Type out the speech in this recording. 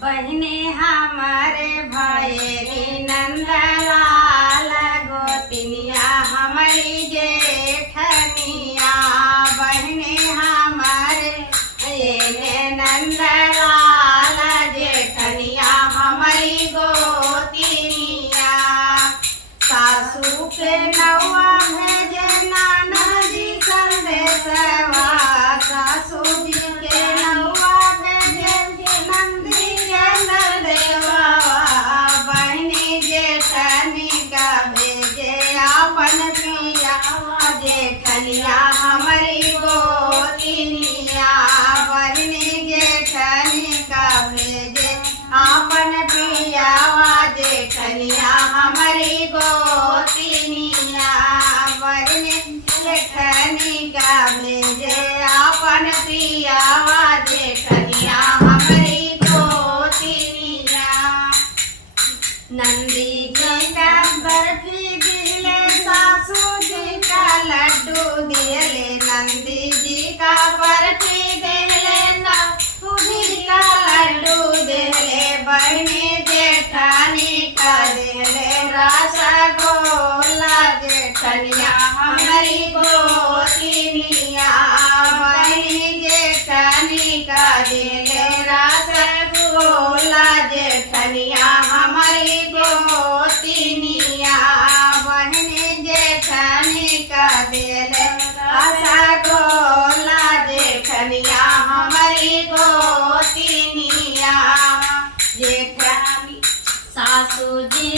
बहने हमारे भैरी नंदलाल गोतिनिया हमारी जेठनिया। बहने हमारे ये नंदलाल जेठनिया हमारी गोतिनिया। सासू के नौआ भेजे नाना जी संदेशवा। सासू जी के नौआ भेजे नंदी के नंदेवा। बहनी जेठनी का भेजे अपन पिया जेठनिया हमारी गोतिनिया। बहनी जेठनी का भेजे अपन पिया जेठनिया हमारी गोतिनिया। बहनी जेठनी का भेजे अपन पिया जेठनिया हमारी गोतिनिया। नंदी जी का बर्फी दिले सासू जी का लड्डू दिले। नंदी जी का बर्फी दिले सासू जी का लड्डू दिले। बहनी जेठानी का दिले रसगोला जेठनिया हमारी गोतिनिया। बहनी जेठानी का दिले रसगोला जेठनिया हमारी गोतिनिया। बहनी जेठानी का दिले रसगोला जेठनिया हमारी गोतिनिया। जेठानी सासू जी